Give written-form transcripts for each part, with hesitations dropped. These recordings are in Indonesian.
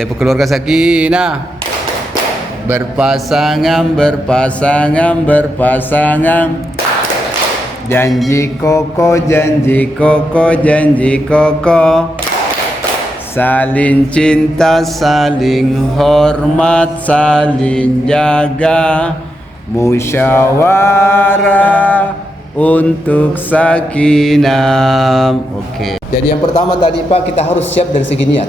Tepuk keluarga sakinah. Berpasangan, berpasangan, berpasangan. Janji koko, janji koko, janji koko. Saling cinta, saling hormat, saling jaga. Musyawarah untuk sakinah. Oke. Jadi yang pertama tadi Pak, kita harus siap dari segi niat.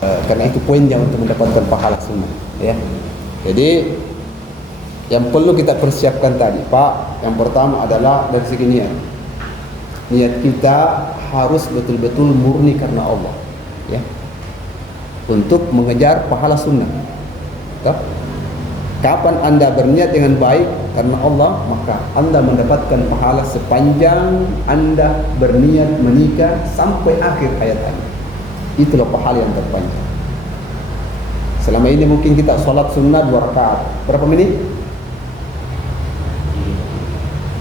Karena itu poinnya untuk mendapatkan pahala sunnah, ya. Jadi yang perlu kita persiapkan tadi Pak, yang pertama adalah dari segi niat. Niat kita harus betul-betul murni karena Allah, ya. Untuk mengejar pahala sunnah. Kapan Anda berniat dengan baik karena Allah, maka Anda mendapatkan pahala sepanjang Anda berniat menikah sampai akhir hayat Anda. Itulah pahala yang terpanjang. Selama ini mungkin kita sholat sunnah 2 rakaat. Berapa menit?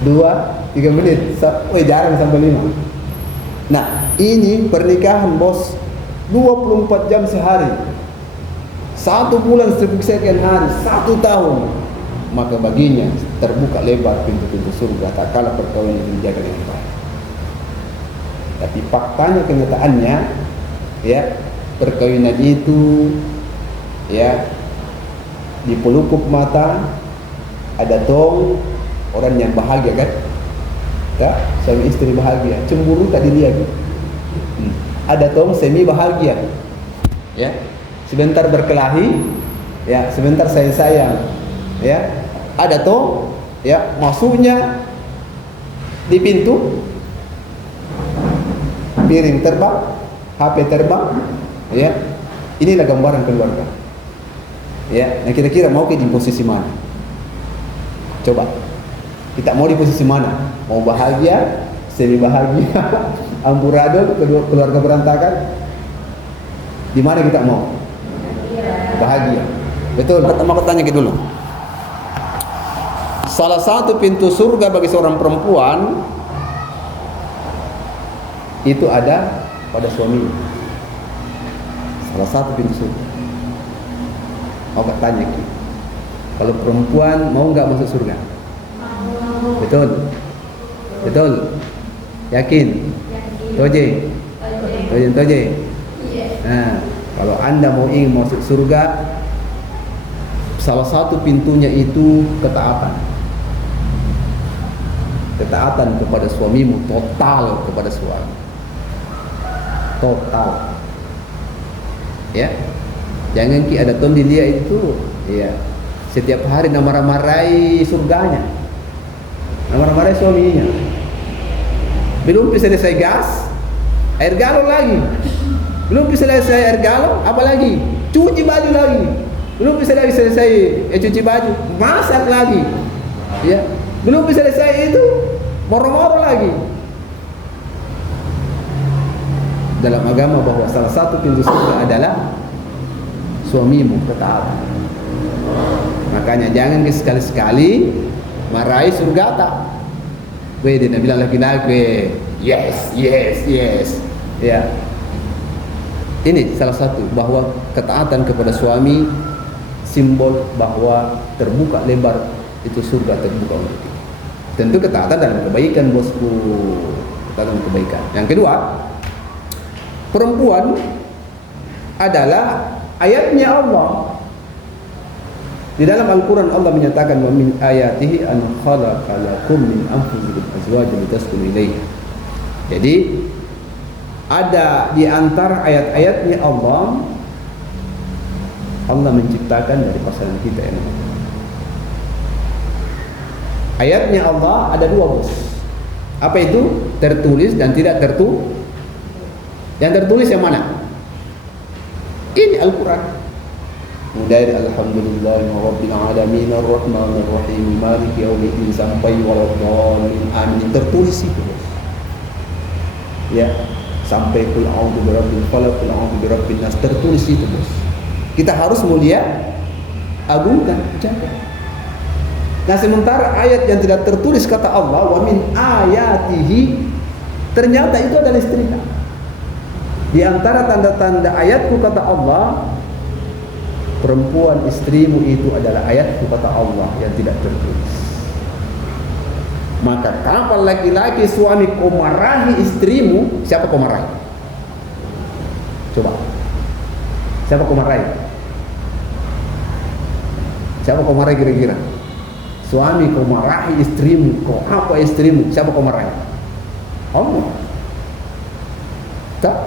2-3 menit. Jarang sampai 5. Nah, ini pernikahan bos, 24 jam sehari, 1 bulan sekian hari, 1 tahun. Maka baginya terbuka lebar pintu-pintu surga tak kala perkawinan dijaga dengan baik. Tapi faktanya, kenyataannya, ya, perkawinan itu, ya, di pelupuk mata ada tong orang yang bahagia, kan? Ya, suami istri bahagia, cemburu tak dilihat. Ada tong semi bahagia, ya, sebentar berkelahi, ya, sebentar sayang-sayang, ya. Ada tong, ya, masuknya di pintu, piring terbang, HP terbang, ya. Inilah gambaran keluarga. Ya, nah kira-kira mau di posisi mana? Coba. Kita mau di posisi mana? Mau bahagia, semi bahagia, amburadul, keluarga berantakan? Di mana kita mau? Bahagia. Betul. Pertama aku tanya dulu. Salah satu pintu surga bagi seorang perempuan itu ada pada suami. Salah satu pintu surga. Mau tanya, kalau perempuan mau nggak masuk surga? Betul, betul, yakin? Toje. Nah, kalau Anda mau ingin masuk surga, salah satu pintunya itu ketaatan. Ketaatan kepada suamimu, total kepada suami. Total. Ya. Jangan ada tom di dia itu, ya, setiap hari marah-marahi surganya, marah-marahi suaminya. Belum bisa selesai gas, air galon lagi. Belum bisa selesai air galon, apa lagi? Cuci baju lagi. Belum bisa lagi selesai cuci baju, masak lagi. Ya, belum bisa selesai itu, moro-moro lagi. Dalam agama bahwa salah satu pintu surga adalah suamimu, ketaatan. Makanya jangan sekali-sekali marahi surga tak. Dia bilang laki-laki, yes. Ya. Ini salah satu bahwa ketaatan kepada suami simbol bahwa terbuka lebar itu surga terbuka untuk kita. Tentu ketaatan dalam kebaikan, bosku. Ketaatan dalam kebaikan. Yang kedua, perempuan adalah ayatnya Allah. Di dalam Al-Quran Allah menyatakan, wa min ayatihi an khalaqa lakum min anfusikum azwajan litaskunu ilaiha. Jadi ada di antara ayat-ayatnya Allah menciptakan dari pasangan kita yang ayatnya Allah ada 2 bos. Apa itu? Tertulis dan tidak tertulis. Yang tertulis yang mana? Ini Al-Quran. Mulai alhamdulillahi rabbil alamin arrahmanir rahim maliki yaumiddin sampai waladhdallin amin, tertulis itu. Ya, sampai qul a'udzu birabbil falaq, qul a'udzu birabbin nas, tertulis itu, Bos. Kita harus mulia, agungkan, jaga. Nah, sementara ayat yang tidak tertulis kata Allah, wa min ayatihi, ternyata itu adalah istrika. Di antara tanda-tanda ayatku kata Allah, perempuan istrimu itu adalah ayat kata Allah yang tidak tertulis. Maka kapan laki-laki suami kau marahi istrimu, siapa kau marahi? Coba, siapa kau marahi? Siapa kau marahi kira-kira? Suami kau marahi istrimu, kau apa istrimu? Siapa kau marahi? Allah. Tak.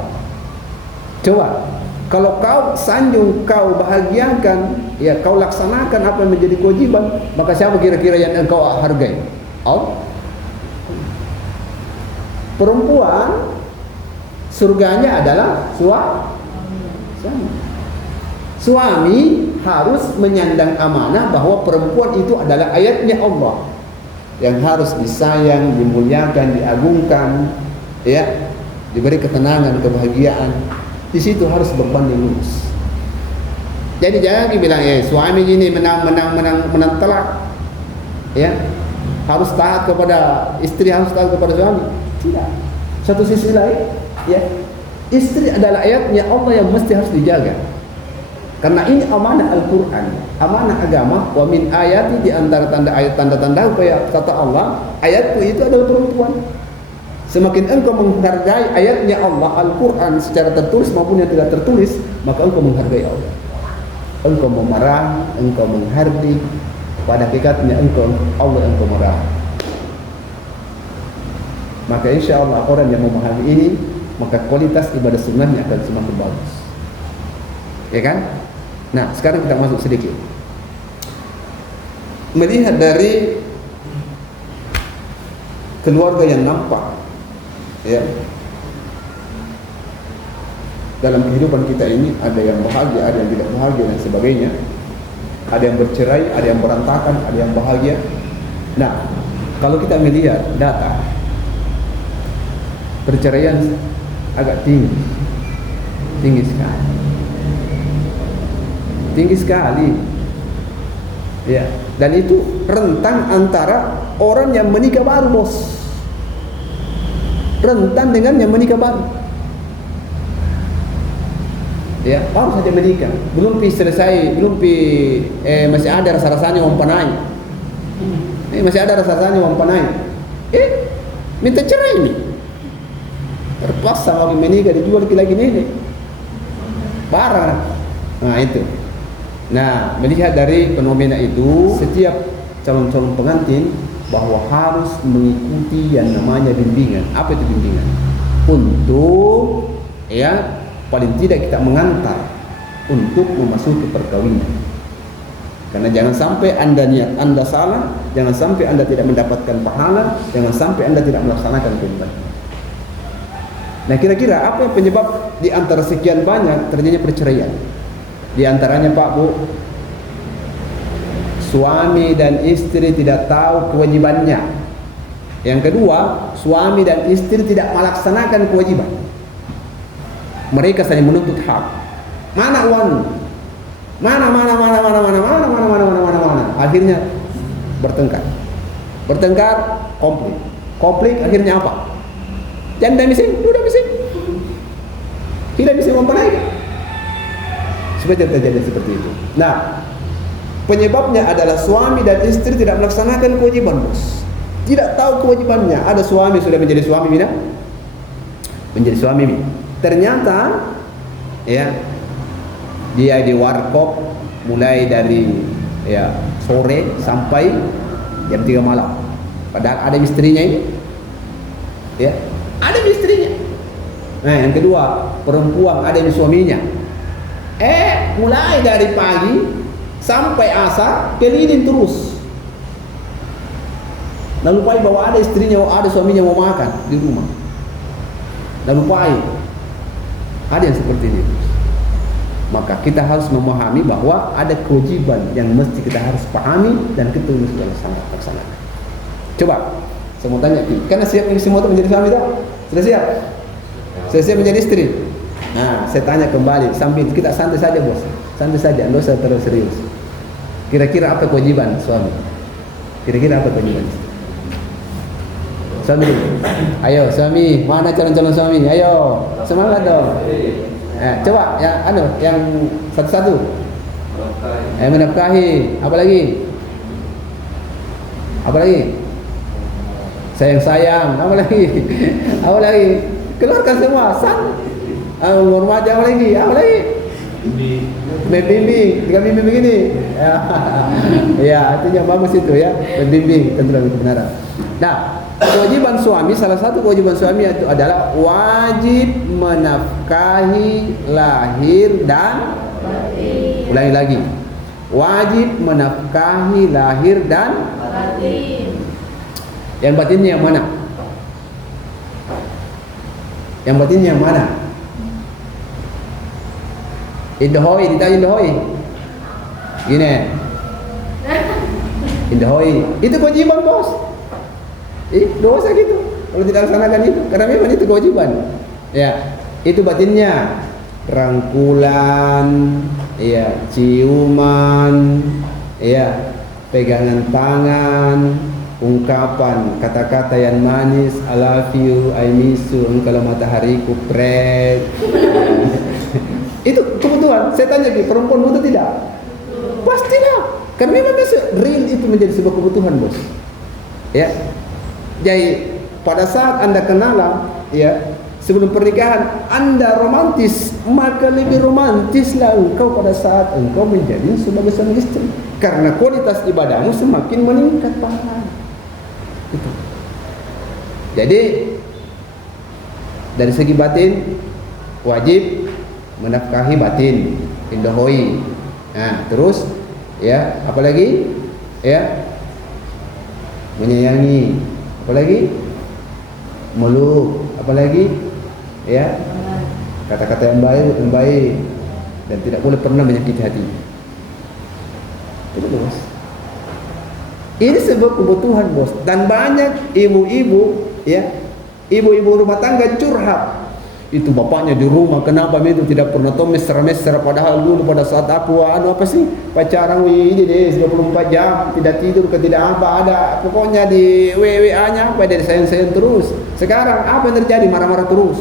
Coba, kalau kau sanjung, kau bahagiakan, ya kau laksanakan apa yang menjadi kewajiban, maka siapa kira-kira yang engkau hargai? Allah. Perempuan surganya adalah suami. Suami harus menyandang amanah bahwa perempuan itu adalah ayatnya Allah yang harus disayang, dimuliakan, diagungkan, ya, diberi ketenangan, kebahagiaan. Di situ harus berbanding lurus. Jadi jangan dibilang suami ini menang telak, ya, harus taat kepada istri, harus taat kepada suami. Tidak. Satu sisi lain, ya, istri adalah ayatnya Allah yang mesti harus dijaga. Karena ini amanah Al-Quran, amanah agama. Wa min ayati, di antara tanda-tanda upaya kata Allah, ayatku itu adalah perempuan. Semakin engkau menghargai ayatnya Allah, Al-Quran secara tertulis maupun yang tidak tertulis, maka engkau menghargai Allah. Engkau memarah, engkau menghardik, pada hakikatnya Allah engkau marah. Maka insya Allah orang yang memahami ini, maka kualitas ibadah sunnahnya akan semakin bagus, ya kan? Nah, sekarang kita masuk sedikit melihat dari keluarga yang nampak, ya, dalam kehidupan kita ini. Ada yang bahagia, ada yang tidak bahagia dan sebagainya. Ada yang bercerai, ada yang berantakan, ada yang bahagia. Nah, kalau kita melihat data perceraian agak tinggi sekali, ya. Dan itu rentan antara orang yang menikah baru, bos, rentan dengan yang menikah baru, ya, baru saja menikah, belum selesai, masih ada rasa-rasanya uang panai, masih ada rasa-rasanya uang panai, minta cerai nih, terpaksa lagi menikah, dijual lagi nenek barang. Nah itu. Nah, melihat dari fenomena itu, setiap calon-calon pengantin bahwa harus mengikuti yang namanya bimbingan. Apa itu bimbingan? Untuk, ya, paling tidak kita mengantar untuk memasuki perkawinan. Karena jangan sampai Anda niat Anda salah, jangan sampai Anda tidak mendapatkan pahala, jangan sampai Anda tidak melaksanakan kewajiban. Nah, kira-kira apa yang penyebab di antara sekian banyak terjadinya perceraian? Di antaranya, Pak, Bu, suami dan istri tidak tahu kewajibannya. Yang kedua, suami dan istri tidak melaksanakan kewajiban. Mereka saling menuntut hak. Mana uang? Mana? Akhirnya bertengkar, konflik akhirnya apa? Janda mising, duda mising, tidak bisa memperbaiki. Supaya terjadi seperti itu. Nah, penyebabnya adalah suami dan istri tidak melaksanakan kewajiban, bos. Tidak tahu kewajibannya. Ada suami sudah menjadi suami, mina, menjadi suami, mina. Ternyata, ya, dia di warkop mulai dari, ya, sore sampai jam 3 malam. Padahal ada istrinya ini, ya, ada istrinya. Nah, yang kedua, perempuan ada suaminya. Mulai dari pagi sampai asar keliling terus. Dan lupai bahwa ada istrinya, ada suaminya mau makan di rumah. Dan lupai ada yang seperti ini. Maka kita harus memahami bahwa ada kewajiban yang mesti kita harus pahami dan kita harus laksanakan. Coba saya mau tanya, karena siap semua itu menjadi suami tak? Sudah siap? Sudah siap menjadi istri? Nah, saya tanya kembali, sambil kita santai saja, bos, santai saja, nggak usah terlalu serius. Kira-kira apa kewajiban suami? Kira-kira apa kewajiban istri? Suami, ayo suami, mana calon-calon suami? Ayo, semangat dong. Coba yang satu-satu. Menafkahi. Apa lagi? Apa lagi? Sayang-sayang. Apa lagi? Apa lagi? Keluarkan semua. Menghormati. Apa lagi? Apa lagi? Membimbing. Dengan bimbing begini. Ya, artinya bagus itu ya. Membimbing tentang kebenaran. Nah, kewajiban suami, salah satu kewajiban suami itu adalah wajib menafkahi lahir dan batin. Ulangi lagi. Wajib menafkahi lahir dan batin. Yang batinnya yang mana? Yang batinnya yang mana? Indahoi, ditanya indahoi. Gini. Indahoi. Itu kewajiban, bos. Dosa gitu kalau tidak laksanakan itu, karena memang itu kewajiban. Ya, itu batinnya. Rangkulan, ya, ciuman, ya, pegangan tangan, ungkapan kata-kata yang manis, I love you, I miss you, kalau matahariku pret. Itu kebutuhan. Saya tanya lagi, perempuan butuh tidak? Pastilah, karena memang real itu menjadi sebuah kebutuhan, bos. Ya. Jadi pada saat Anda kenalan, ya, sebelum pernikahan Anda romantis, maka lebih romantislah engkau pada saat engkau menjadi sebagai suami istri, karena kualitas ibadahmu semakin meningkat pahala. Itu. Jadi dari segi batin wajib menafkahi batin, indahoi. Nah, terus ya, apalagi? Ya, menyayangi. Apalagi? Meluk. Apalagi? Ya, kata-kata yang baik dan tidak boleh pernah menyakiti hati. Itu, bos. Ini sebuah kebutuhan, bos. Dan banyak ibu-ibu, ya, ibu-ibu rumah tangga curhat. Itu bapaknya di rumah, kenapa itu tidak pernah tahu mesra-mesra, padahal dulu pada saat aku apa sih pacaran ini deh 24 jam tidak tidur ke tidak apa ada, pokoknya di WA-nya apa, dari sayang-sayang terus. Sekarang apa yang terjadi, marah-marah terus.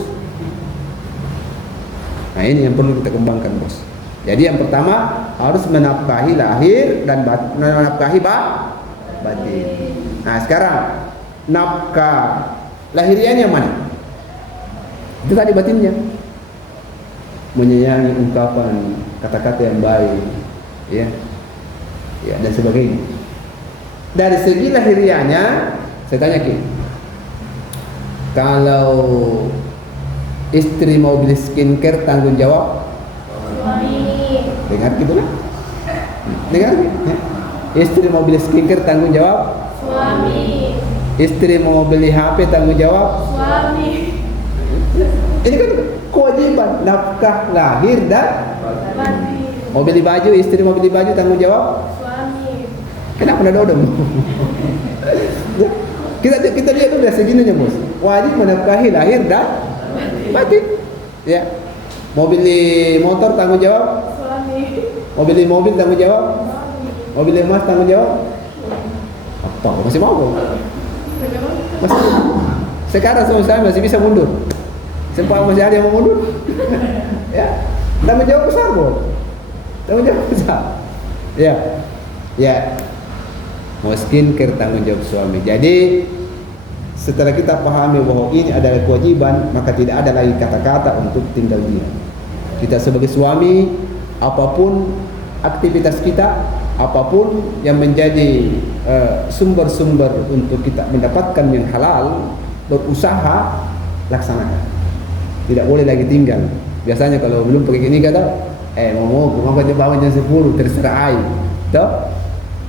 Nah, ini yang perlu kita kembangkan, bos. Jadi yang pertama harus menafkahi lahir dan menafkahi batin. Nah, sekarang nafkah lahiriahnya mana? Itu tadi batinnya. Menyayangi, ungkapan kata-kata yang baik, ya, ya, dan sebagainya. Dari segi lahiriahnya, saya tanya Ki, kalau istri mau beli skincare, tanggung jawab suami. Dengar gitu lah. Dengar ya? Istri mau beli skincare, tanggung jawab suami. Istri mau beli HP, tanggung jawab suami. Ini kan kewajiban, nafkah lahir dan batin. Mau beli baju, istri mau beli baju, tanggung jawab suami. Kenapa ada dodom? kita lihat dulu dari segininya, bos. Wajib menafkahi lahir dan batin. Ya. Mau beli motor, tanggung jawab suami. Mau beli mobil, tanggung jawab suami. Mau beli emas, tanggung jawab apa? Masih mau? Masih. Sekarang suami saya masih bisa mundur. Sempat masih ada yang mau mundur. Ya, tanggung jawab besar, bos. Tanggung jawab besar. Ya, ya. Mau skincare, tanggung jawab suami. Jadi setelah kita pahami bahwa ini adalah kewajiban, maka tidak ada lagi kata-kata untuk tinggal diam. Kita sebagai suami, apapun aktivitas kita, apapun yang menjadi sumber-sumber untuk kita mendapatkan yang halal, berusaha, laksanakan. Tidak boleh lagi tinggal. Biasanya kalau belum pakai ini kata, mau bangun jam 10, terserah ai.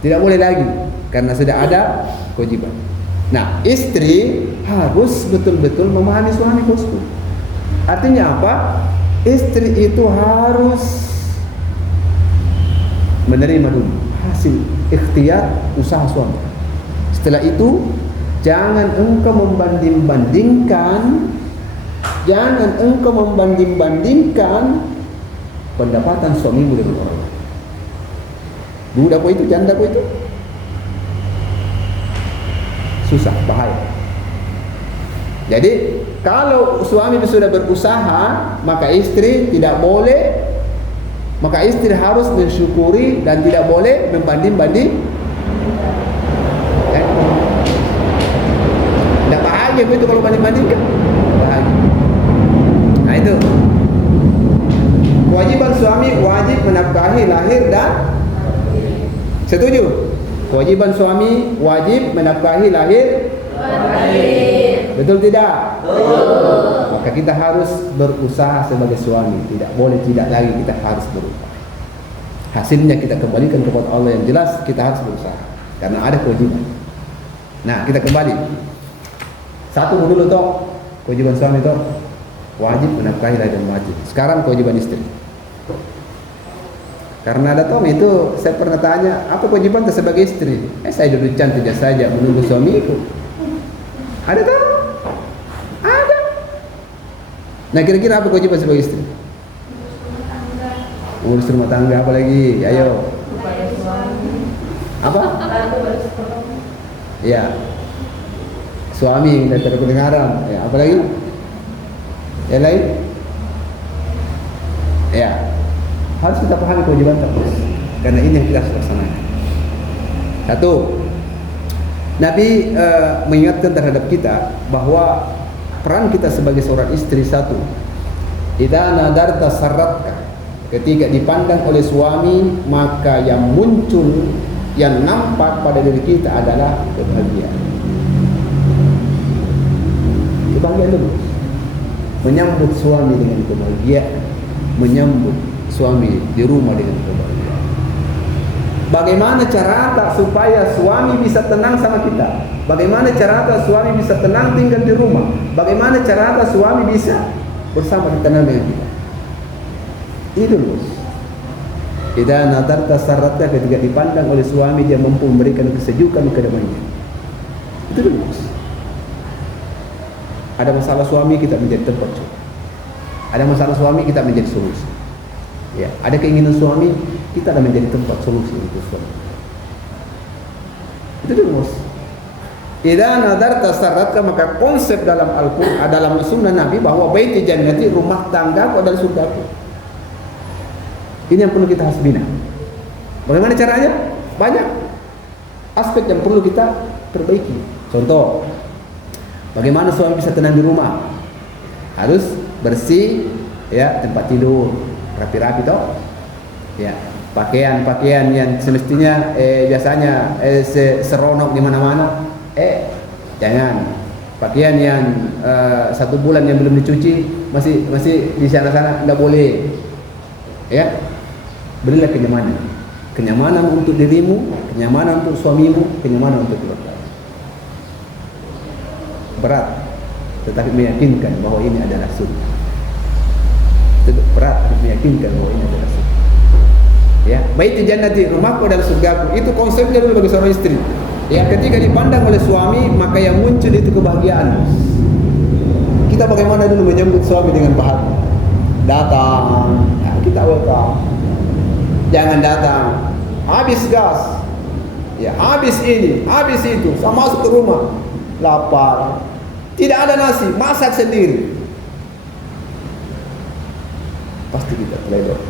Tidak boleh lagi, karena sudah ada kewajiban. Nah, istri harus betul-betul memahami suami, bosku. Artinya apa? Istri itu harus menerima dulu hasil ikhtiar usaha suami. Setelah itu, jangan engkau membanding-bandingkan pendapatan suamimu dengan orang lain. Budak kau itu, janda kau itu, susah, bahaya. Jadi kalau suami sudah berusaha, maka istri tidak boleh Maka istri harus mensyukuri dan tidak boleh membanding-banding. Tidak bahagia itu kalau banding-bandingkan. Bahagia. Nah itu. Kewajiban suami wajib menafkahi lahir dan setuju? Kewajiban suami wajib menafkahi lahir. Betul tidak? Betul. Maka kita harus berusaha sebagai suami. Tidak boleh tidak lagi, kita harus berusaha. Hasilnya kita kembalikan kepada Allah yang jelas, kita harus berusaha. Karena ada kewajiban. Nah, kita kembali. Satu dulu toh, kewajiban suami toh wajib menafkahi lahir dan wajib. Sekarang kewajiban istri. Karena ada toh itu saya pernah tanya, apa kewajiban sebagai istri? Saya duduk cantik saja menunggu suamiku. Ada toh? Ada. Nah kira-kira apa kewajiban sebagai istri? Urus rumah tangga, apa lagi? Ayo. Apa? Ya. Suami dan terpendengaran. Ya, apa lagi? Yang lain? Ya. Harus kita pahami kewajiban terus. Karena ini yang kita harus laksanakan. Satu. Nabi mengingatkan terhadap kita bahwa peran kita sebagai seorang istri satu. Idza nadarta sarratka. Ketika dipandang oleh suami, maka yang muncul, yang nampak pada diri kita adalah kebahagiaan. Kebahagiaan dulu. Menyambut suami dengan kebahagiaan, menyambut suami di rumah dengan kebahagiaan. Bagaimana cara supaya suami bisa tenang sama kita? Bagaimana cara suami bisa tenang tinggal di rumah? Bagaimana cara suami bisa bersama tenang dengan kita? Ini dulu. Idza nadarta sarratka, ketika dipandang oleh suami dia mampu memberikan kesejukan, kedamaian. Itu dulu. Ada masalah suami, kita menjadi tempat curhat. Ada masalah suami, kita menjadi solusi. Ya, ada keinginan suami, kita akan menjadi tempat solusi untuk suami. Itu dulu. Idza nadarta sarratka, maka konsep dalam Al-Qur'an, dalam sunnah Nabi bahwa baiti jannati, rumah tangga adalah surgaku. Ini yang perlu kita hasbina. Bagaimana caranya? Banyak aspek yang perlu kita perbaiki. Contoh, bagaimana suami bisa tenang di rumah? Harus bersih, ya, tempat tidur rapi-rapi toh. Ya, pakaian yang semestinya biasanya seronok di mana-mana, jangan. Pakaian yang 1 bulan yang belum dicuci masih di sana-sana, enggak boleh. Ya. Berilah kenyamanan untuk dirimu, kenyamanan untuk suamimu, kenyamanan untuk keluarga. Berat, tetapi meyakinkan bahwa ini adalah sunnah. Berat, tapi meyakinkan bahwa ini adalah sunnah. Ya, baiti jannati, rumahku adalah surgaku. Itu konsepnya dulu bagi seorang istri. Ya, ketika dipandang oleh suami, maka yang muncul itu kebahagiaan. Kita bagaimana dulu menyambut suami dengan bahagia? Datang, ya, kita welcome. Jangan datang habis gas, ya, habis ini, habis itu, sama masuk ke rumah lapar, tidak ada nasi, masak sendiri, pasti kita teledor.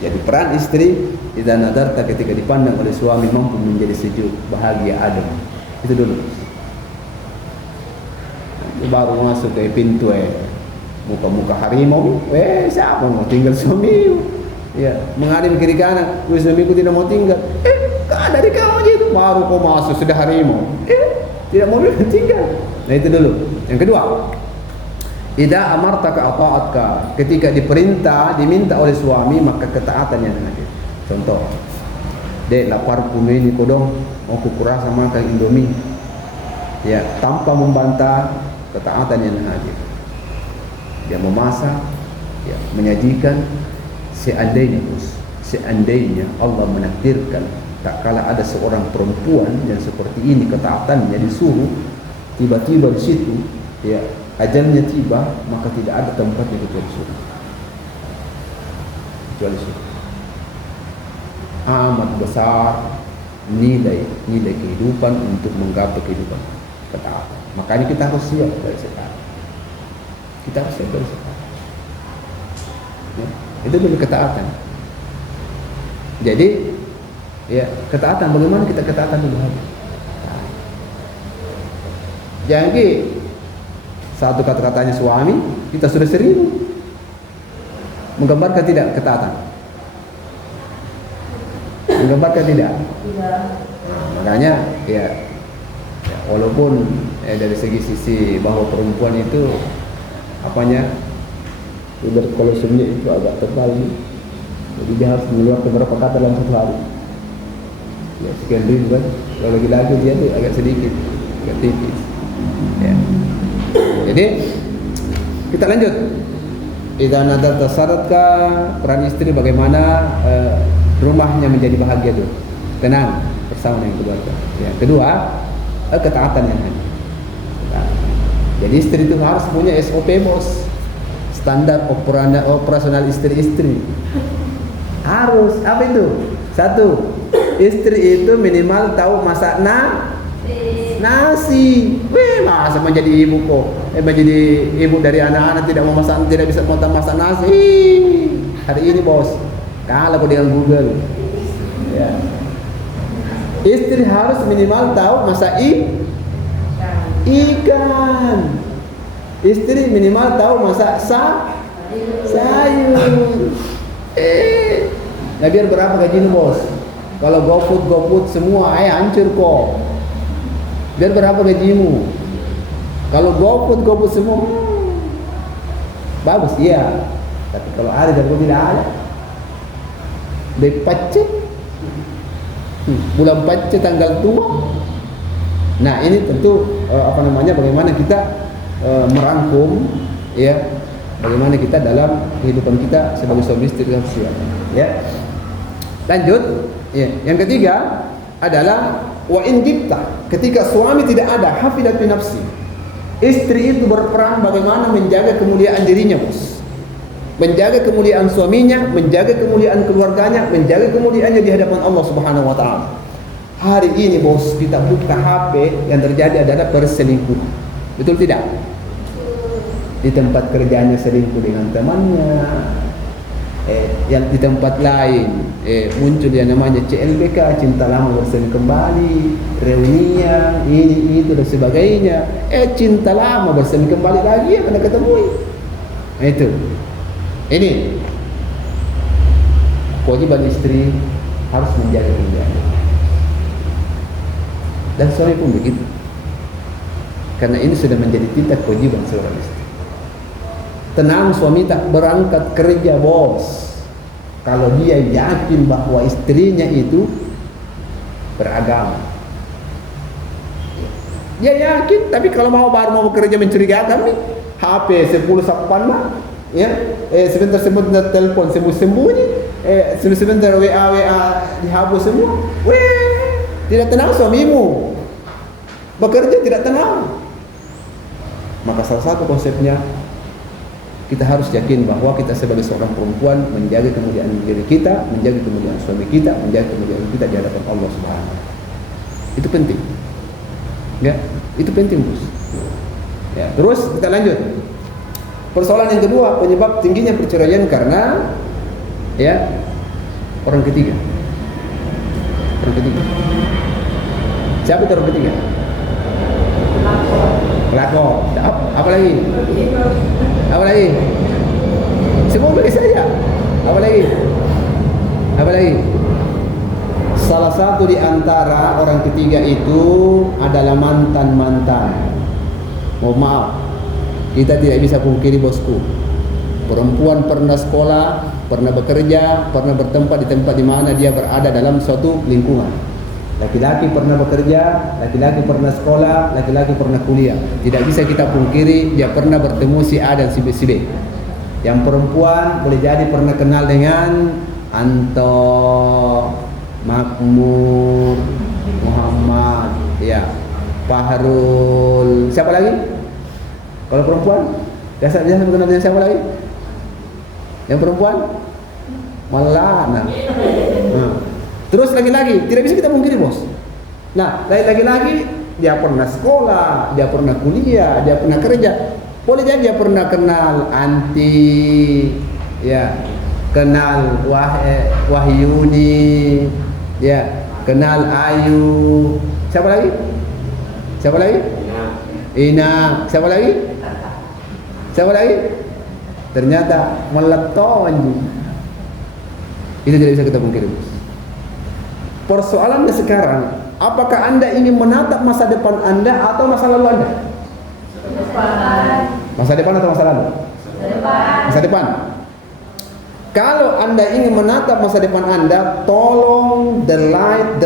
Jadi peran istri idza nadarta, ketika dipandang oleh suami mampu menjadi sejuk, bahagia, adem. Itu dulu. Baru masuk ke pintu muka-muka harimau, siapa mau tinggal suami? Ya, menghadap kiri kanan, suamiku tidak mau tinggal. Dari kamu aja itu, baru kau masuk sudah harimau. Tidak mau tinggal. Nah itu dulu. Yang kedua, idza amartaka ata'atka, ketika diperintah, diminta oleh suami, maka ketaatan yang hadir. Contoh, dek lapar ini kodong, mau kurasa makan Indomie. Ya, tanpa membantah, ketaatan yang hadir. Dia memasak, ya, menyajikan. Seandainya Allah menakdirkan tak kala ada seorang perempuan yang seperti ini ketaatannya disuruh, tiba-tiba di situ, ya, ajalnya tiba, maka tidak ada tempatnya kecuali surga. Kecuali surga. Amat besar nilai kehidupan untuk menggapai kehidupan ketaatan. Makanya kita harus siap dari sekarang. Kita harus siap dari sekarang. Ya. Itu dulu ketaatan. Jadi ya ketaatan, bagaimana kita ketaatan dulu? Jangan satu kata-katanya suami kita sudah 1000 menggambarkan tidak ketaatan, menggambarkan tidak. Nah, makanya ya walaupun dari sisi bahwa perempuan itu apanya kolosumnya itu agak tebal, jadi dia harus mengeluarkan beberapa kata dalam satu hari. Ya sekian ribu kan, kalau lagi-lagi dia tuh agak sedikit, agak tipis. Ya. Jadi kita lanjut. Idza nadarta syaratka, peran istri bagaimana rumahnya menjadi bahagia tuh, tenang bersama dengan keluarga. Ya. Kedua, ketaatan yang ada. Jadi istri itu harus punya SOP bos, standar operasional istri-istri. Harus apa itu? Satu, istri itu minimal tahu masak nasi. Masa menjadi ibu kok? Menjadi ibu dari anak-anak tidak mau masak, tidak bisa masak nasi. Hari ini bos, kalah kok dengan Google. Ya. Istri harus minimal tahu masak ikan. Istri minimal tahu masak sayur. Nah biar berapa gajinya bos? Kalau GoFood semua hancur kok. Biar berapa gajimu? Kalau GoFood semua bagus iya. Tapi kalau ada dan tidak ada, dipacet bulan pace tanggal tua. Nah ini tentu bagaimana kita merangkum ya, bagaimana kita dalam kehidupan kita sebagai suami istri dan ya. Lanjut ya. Yang ketiga adalah wa in jibta, ketika suami tidak ada, hafidat bi nafsi, istri itu berperan bagaimana menjaga kemuliaan dirinya bos, menjaga kemuliaan suaminya, menjaga kemuliaan keluarganya, menjaga kemuliaannya di hadapan Allah Subhanahu wa taala. Hari ini bos kita buka HP, yang terjadi adalah perselingkuhan. Betul tidak? Di tempat kerjanya selingkuh dengan temannya, yang di tempat lain muncul yang namanya CLBK, cinta lama bersemi kembali, reunian, ini itu dan sebagainya. Cinta lama bersemi kembali lagi ya kena ketemu. Nah, itu. Ini kewajiban istri harus menjaga kemuliaan. Dan suami pun begitu. Karena ini sudah menjadi titik kewajiban seorang istri. Tenang, suami tak berangkat kerja bos kalau dia yakin bahwa istrinya itu beragama. Dia yakin, tapi kalau baru mau bekerja mencurigakan nih, HP 10 sapan lah, ya, sebentar telepon sembunyi, sebentar WA dihapus semua. Tidak tenang suamimu, bekerja tidak tenang. Maka salah satu konsepnya, kita harus yakin bahwa kita sebagai seorang perempuan menjaga kemuliaan diri kita, menjaga kemuliaan suami kita, menjaga kemuliaan kita di hadapan Allah Subhanahu. Itu penting. Ya, itu penting, Bos. Ya, terus kita lanjut. Persoalan yang kedua, penyebab tingginya perceraian karena ya orang ketiga. Orang ketiga. Siapa itu orang ketiga? Pelakor. Apa lagi? Apa lagi? Semua bagi saja. Apa lagi? Apa lagi? Salah satu di antara orang ketiga itu adalah mantan-mantan. Mohon maaf, kita tidak bisa pungkiri bosku. Perempuan pernah sekolah, pernah bekerja, pernah bertempat di tempat di mana dia berada dalam suatu lingkungan. Laki-laki pernah bekerja, laki-laki pernah sekolah, laki-laki pernah kuliah. Tidak bisa kita pungkiri dia pernah bertemu si A dan si B. Yang perempuan boleh jadi pernah kenal dengan Anto, Makmur, Muhammad, ya, Fahrul. Siapa lagi? Kalau perempuan, biasa kenal dengan siapa lagi? Yang perempuan? Malana. Terus lagi-lagi, tidak bisa kita pungkiri bos. Nah, lagi-lagi dia pernah sekolah, dia pernah kuliah, dia pernah kerja. Boleh jadi dia pernah kenal Anti, ya, kenal Wahyuni, ya, kenal Ayu. Siapa lagi? Siapa lagi? Ina. Siapa lagi? Siapa lagi? Ternyata meleton. Itu tidak bisa kita pungkiri. Persoalannya sekarang, apakah Anda ingin menatap masa depan Anda atau masa lalu Anda? Masa depan atau masa lalu? Masa depan. Kalau Anda ingin menatap masa depan Anda, tolong delete,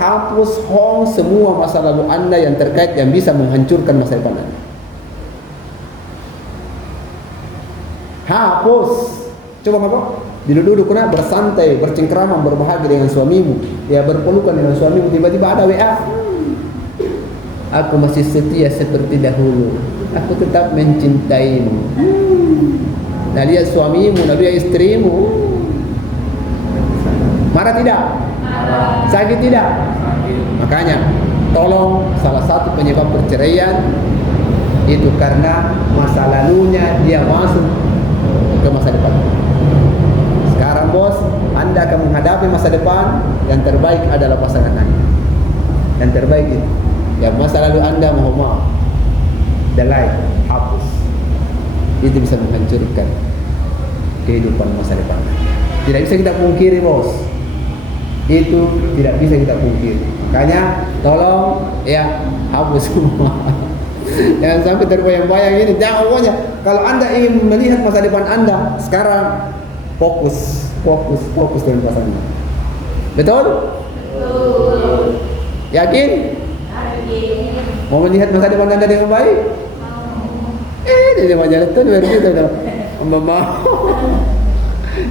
hapus, hong semua masa lalu Anda yang terkait yang bisa menghancurkan masa depan Anda. Hapus. Coba apa? Duduk-duduk kena bersantai, bercengkrama, berbahagia dengan suamimu, ya berpelukan dengan suamimu, tiba-tiba ada WA. Aku masih setia seperti dahulu. Aku tetap mencintaimu. Nah, lihat suamimu, nah lihat istrimu. Marah tidak? Marah. Sakit tidak? Sakit. Makanya, tolong, salah satu penyebab perceraian itu karena masa lalunya dia masuk ke masa depan. Sekarang bos, Anda akan menghadapi masa depan. Yang terbaik adalah pasangan Anda. Yang terbaik itu. Yang masa lalu Anda mohon maaf, delete, hapus. Itu bisa menghancurkan kehidupan masa depan. Tidak bisa kita pungkiri bos. Itu tidak bisa kita pungkiri. Makanya tolong ya hapus semua. Jangan sampai terbayang-bayang ini. Jangan pokoknya. Kalau Anda ingin melihat masa depan Anda sekarang, fokus dengan pasangan. Betul? Betul. Yakin? Mau melihat masa depan Anda dengan baik? Dia majalah itu begitu dong. Mama.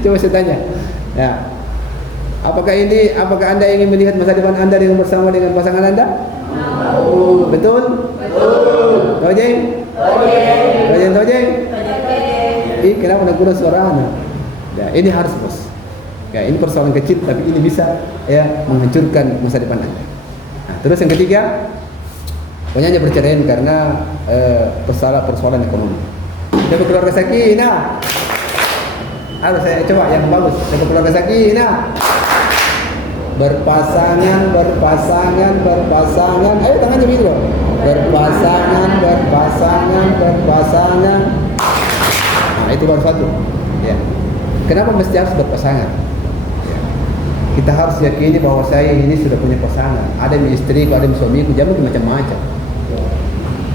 Coba saya tanya. Ya. Apakah Anda ingin melihat masa depan Anda bersama dengan pasangan Anda? Betul? Betul. Tojeng? Tojeng. Kenapa nak guna suara anak? Ya, ini harus bos. Ya, ini persoalan kecil tapi ini bisa ya menghancurkan masa depan Anda. Nah, terus yang ketiga, penyanyi perceraian karena persoalan ekonomi. Coba keluarga sakinah. Harus saya coba yang bagus. Coba keluarga sakinah. Berpasangan. Ayo tangannya begitu loh. Berpasangan. Nah, itu baru satu. Ya. Kenapa mesti harus berpasangan? Ya. Kita harus yakini bahwa saya ini sudah punya pasangan. Ada istriku, ada suamiku, jangan macam-macam.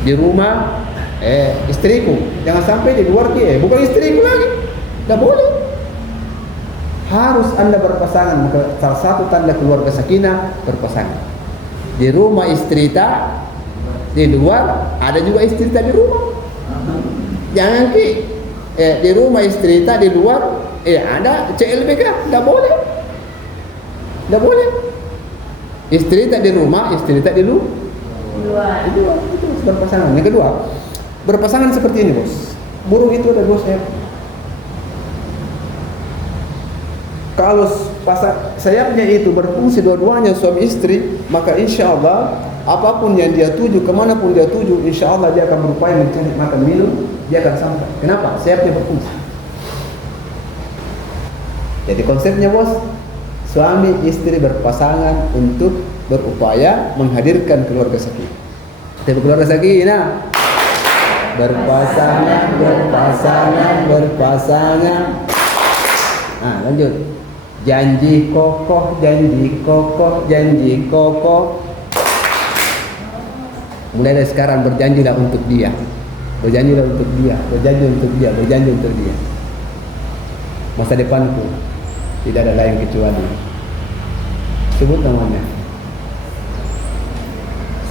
Di rumah, istriku, jangan sampai di luar bukan istriku lagi. Tidak boleh. Harus Anda berpasangan. Salah satu tanda keluarga sakinah berpasangan. Di rumah istri tak, di luar ada juga istri tak di rumah. Jangan di rumah istri tak, di luar ada CLBK. Tidak boleh. Tidak boleh. Istri tak di rumah, istri tak di luar. Itu berpasangan. Yang kedua, berpasangan seperti ini bos. Burung itu ada dua sayap. Kalau sayapnya itu berfungsi dua-duanya suami istri, maka insya Allah apapun yang dia tuju, kemanapun dia tuju, insya Allah dia akan berupaya mencari makan minum, dia akan sampai. Kenapa? Sayapnya berfungsi. Jadi konsepnya bos, suami istri berpasangan untuk berupaya menghadirkan keluarga sakinah. Tapi keluarga sakinah berpasangan. Nah, lanjut. Janji kokoh. Mulai dari sekarang berjanjilah untuk dia. Berjanji untuk dia. Masa depanku tidak ada lain kecuali. Sebut namanya.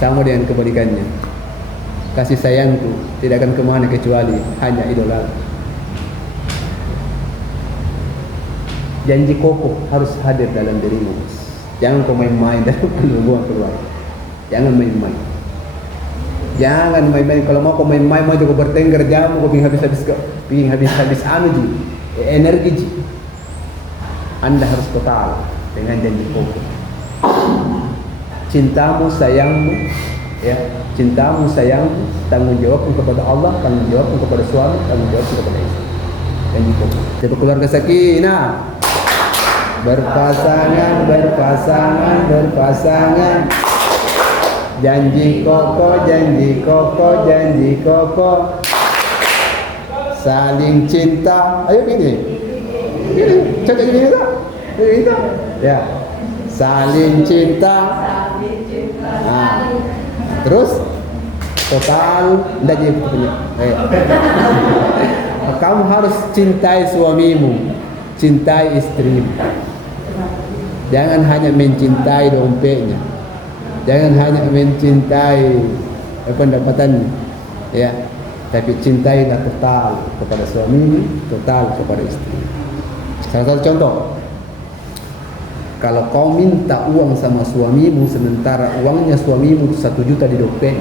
Sama dengan kebalikannya. Kasih sayangku tidak akan kemana kecuali hanya idola. Janji kokoh harus hadir dalam dirimu. Jangan kau main-main dalam hubungan keluarga. Jangan main-main. Kalau mau kau main-main, mau juga bertengger jam, kau pingin habis energi. Anda harus total dengan janji kokoh. Cintamu, sayangmu, tanggung jawabmu kepada Allah, tanggung jawabmu kepada suami, tanggung jawabmu kepada istri. janji kokoh. Coba keluarga sakinah. Berpasangan, berpasangan, berpasangan. Janji kokoh, janji kokoh, janji kokoh. Saling cinta. Ayo gini. Gini, cocok gini tak? Gini tak? Ya. Saling cinta. Nah. Terus total enggak jadi punya. Kamu harus cintai suamimu, cintai istrimu. Jangan hanya mencintai dompetnya, jangan hanya mencintai pendapatannya, ya. Tapi cintailah total kepada suamimu, total kepada istri. Salah satu contoh, kalau kau minta uang sama suamimu sementara uangnya suamimu 1 juta di dompet.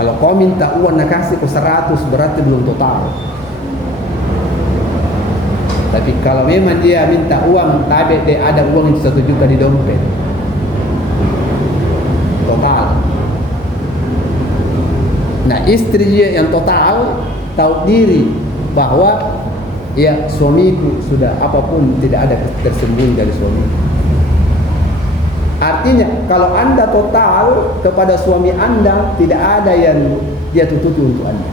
Kalau kau minta uang nak kasih ke 100 berarti belum total. Tapi kalau memang dia minta uang tapi dia ada uang 1 juta di dompet, total. Nah, istri dia yang total tahu diri bahwa ya suamiku sudah apapun tidak ada tersembunyi dari suami. Artinya kalau Anda total kepada suami Anda, tidak ada yang dia tutupi untuk Anda.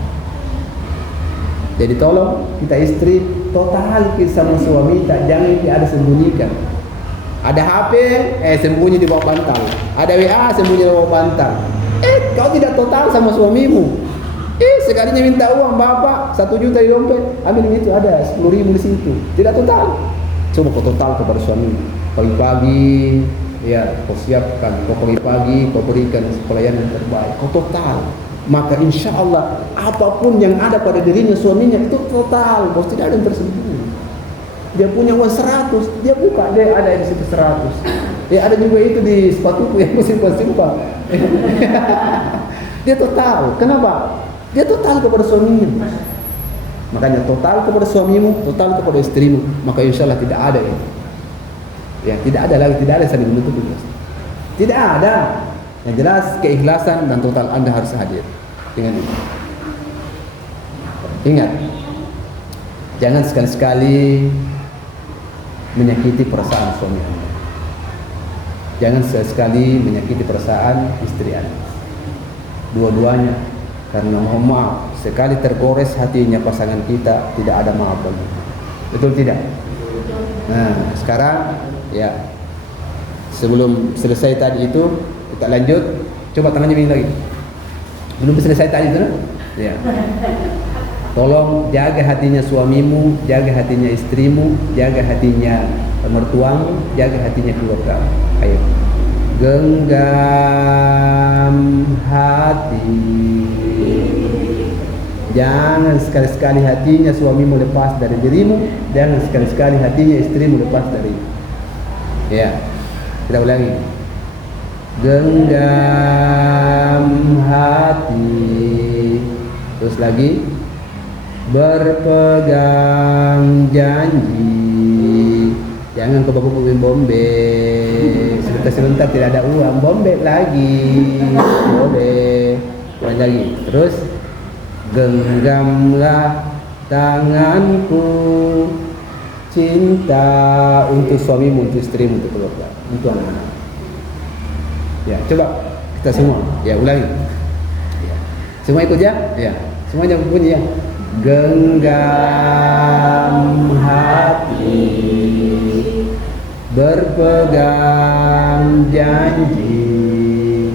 Jadi tolong kita istri total sama suami, tak jangan ada sembunyikan. Ada HP sembunyi di bawah bantal, ada WA sembunyi di bawah bantal. Kau tidak total sama suamimu. Sekalinya minta uang bapak 1 juta di dompet, ambil itu ada 10.000 di situ. Tidak total. Coba kau total kepada suami. Pagi-pagi, ya kau siapkan. Kau pagi-pagi kau berikan pelayanan terbaik. Kau total. Maka insya Allah apapun yang ada pada dirinya suaminya itu total. Bos tidak ada yang tersembunyi. Dia punya uang 100, dia buka, dia ada di situ 100. Ya ada juga itu di sepatuku yang simpan. Dia total. Kenapa? Dia total kepada suaminya. Makanya total kepada suamimu, total kepada istrimu. Maka insya Allah tidak ada itu. Ya tidak ada lagi, tidak ada saling menutup. Tidak ada. Yang jelas keikhlasan dan total Anda harus hadir dengan itu. Ingat, jangan sekali-sekali menyakiti perasaan suami Anda. Jangan sekali menyakiti perasaan istri Anda. Dua-duanya, karena mohon maaf, sekali tergores hatinya pasangan kita, tidak ada maaf lagi. Betul tidak? Nah, sekarang ya sebelum selesai tadi itu kita lanjut. Coba tangannya begini lagi. Belum selesai tadi itu, ya. Tolong jaga hatinya suamimu, jaga hatinya istrimu, jaga hatinya mertuamu, jaga hatinya keluarga. Ayo, genggam hati. Jangan sekali-sekali hatinya suamimu lepas dari dirimu, jangan sekali-sekali hatinya istrimu lepas dari. Ya, kita ulangi. Genggam hati. Terus lagi, berpegang janji. Jangan kebobok bombe. Sebentar tidak ada uang, bombe lagi. Boleh. Ulang lagi. Terus genggamlah tanganku, cinta untuk suamimu, untuk istrimu, untuk keluarga, untuk anak-anak. Ya, coba kita semua. Ya, ulangi. Ya. Semua ikut ya? Ya. Semuanya bunyi ya. Genggam hati, berpegang janji,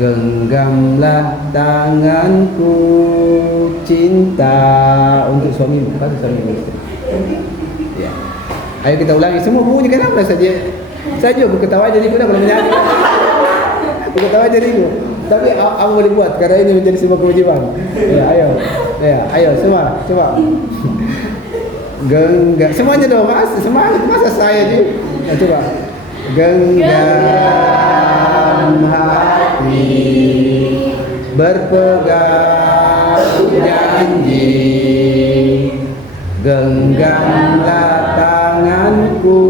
genggamlah tanganku, cinta untuk suamimu, kasih suamimu istri. Ya. Ayo kita ulangi semua bunyi, kenapa saja? Saya juga ketawa jadi guna kalau menyanyi. Ketawa jadi guna. Tapi apa boleh buat karena ini menjadi sebuah kewajiban. Ya, ayo. Ya, ayo semua, coba. Genggam semuanya dong, Mas. Semangat masa saya sih. Ya, coba. Genggam hati, berpegang janji, genggamlah tanganku,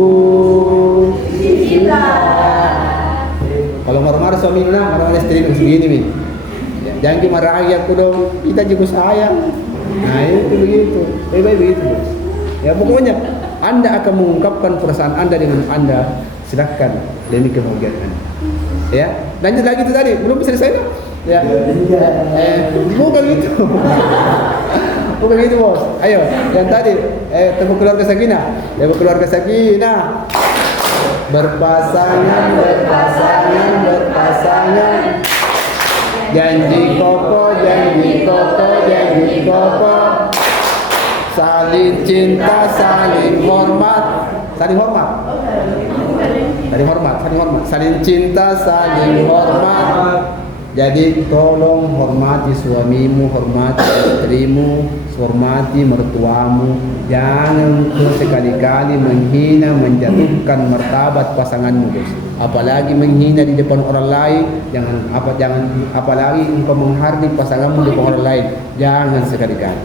cinta. Kalau marah-marah suami marah-marah istri begini nih. Ya. Jangan dimarahi aku dong, kita juga sayang. Nah itu begitu, baik-baik begitu bos. Ya pokoknya Anda akan mengungkapkan perasaan Anda dengan Anda, silakan demi kebahagiaan Anda. Ya, lanjut lagi itu tadi, belum selesai kan? Ya, bukan gitu. Bukan gitu bos. Ayo, yang tadi tepuk keluarga sakinah. Tepuk keluarga sakinah. Berpasangan, berpasangan, berpasangan. Janji kokoh, janji kokoh, janji kokoh. Saling cinta, saling hormat. Saling hormat. Saling hormat, saling hormat. Saling cinta, saling hormat. Jadi tolong hormati suamimu, hormati istrimu, hormati mertuamu. Jangan sekali-kali menghina, menjatuhkan martabat pasanganmu, bos. Apalagi menghina di depan orang lain. Jangan apalagi engkau menghardik pasanganmu di depan orang lain. Jangan sekali-kali.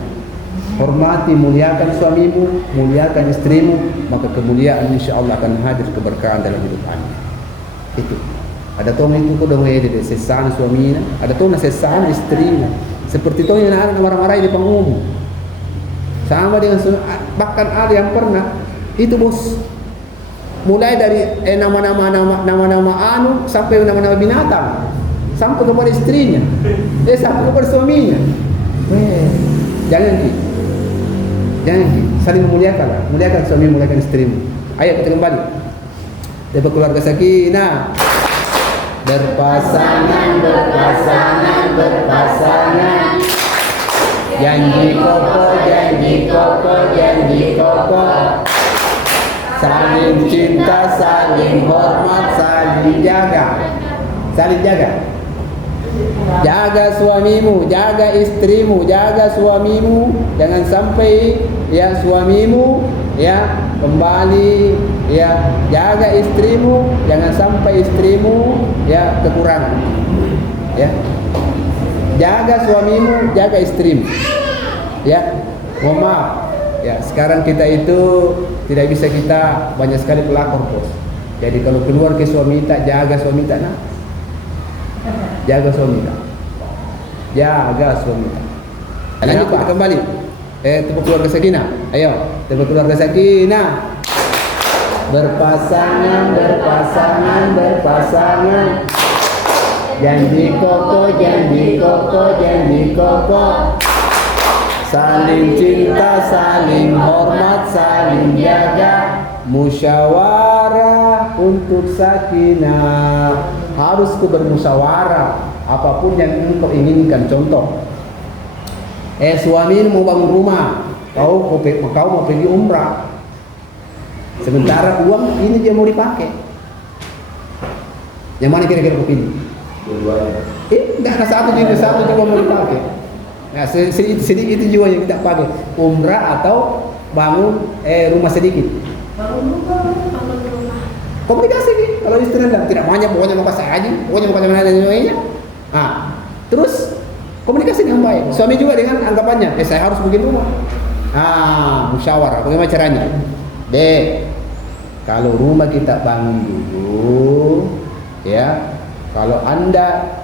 Hormati, muliakan suamimu, muliakan istrimu, maka kemuliaan insya Allah akan hadir, keberkahan dalam hidup Anda. Itu. Ada tuh itu kau dongeng di sesaan suaminya, ada tuh sesaan istrinya. Seperti itu yang anak marah-marah di panggung. Sama dengan bahkan ada yang pernah itu bos. Mulai dari nama-nama anu sampai nama-nama binatang, sampai kepada istrinya, sampai kepada suaminya. Jangan ki, saling memuliakan, muliakan suami, muliakan istrimu. Ayo kita kembali. Dari keluarga sakinah. Berpasangan, berpasangan, berpasangan. Janji kokoh, janji kokoh, janji kokoh. Saling cinta, saling hormat, saling jaga. Saling jaga. Jaga suamimu, jaga istrimu, jaga suamimu. Jangan sampai ya suamimu ya kembali ya, jaga istrimu, jangan sampai istrimu ya kekurangan. Ya. Jaga suamimu, jaga istrimu. Ya. Mohon maaf. Ya, sekarang kita itu tidak bisa kita banyak sekali pelakor, bos. Jadi kalau keluar ke suami tak jaga suami tak, nah. Jaga suami tak. Jaga suami tak. Lanjut Pak, kembali. Tepuk keluarga sakinah. Ayo, tepuk keluarga sakinah. Berpasangan, berpasangan, berpasangan. Janji kokoh, janji kokoh, janji kokoh. Saling cinta, saling hormat, saling jaga. Musyawarah untuk sakinah. Harus bermusyawarah apapun yang engkau inginkan. Contoh, suami mau bangun rumah, kau mau pergi umrah. Sementara uang ini dia mau dipakai. Yang mana kira-kira kau pilih? Dua-duanya. Tidak ada satu juga mau dipakai. Nah, sedikit itu juga yang kita pakai. Umrah atau bangun rumah sedikit. Bangun rumah. Komunikasi nih. Kalau istri tidak banyak, pokoknya mau kasih aja, pokoknya mau kasih mana dan sebagainya. Nah, terus komunikasi dengan baik. Suami juga dengan anggapannya, saya harus bikin rumah. Musyawarah. Bagaimana caranya? Kalau rumah kita bangun dulu, ya. Kalau Anda,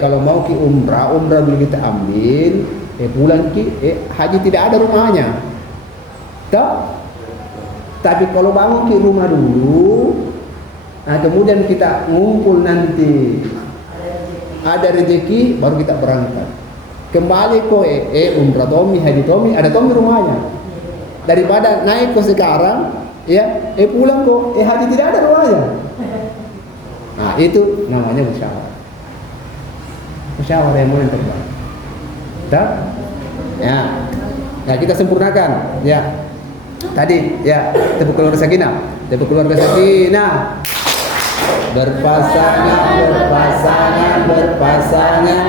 kalau mau ke umrah dulu kita ambil, pulang haji tidak ada rumahnya. Tapi kalau bangun ke rumah dulu, nah kemudian kita ngumpul nanti, ada rezeki baru kita berangkat. Kembali kok umrah Tommy, haji Tommy, ada Tommy rumahnya. Daripada naik ke sekarang, ya, pulang kok haji tidak ada rumahnya. Nah, itu namanya musyawarah. Musyawarah yang mana yang terbaik? Ya. Nah, kita sempurnakan, ya. Tadi, ya, tepuk keluarga sakinah. Tepuk keluarga sakinah. Berpasangan, berpasangan, berpasangan.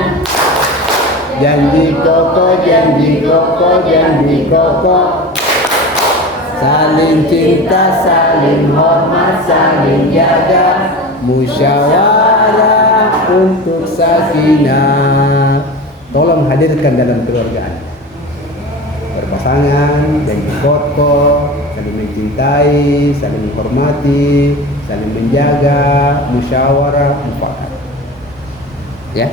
Janji kokoh, janji kokoh, janji kokoh. Saling cinta, saling hormat, saling jaga. Musyawarah untuk sakinah. Tolong hadirkan dalam keluarga Anda. Berpasangan, janji kokoh, saling mencintai, saling menghormati, saling menjaga, musyawarah, mufakat. Ya.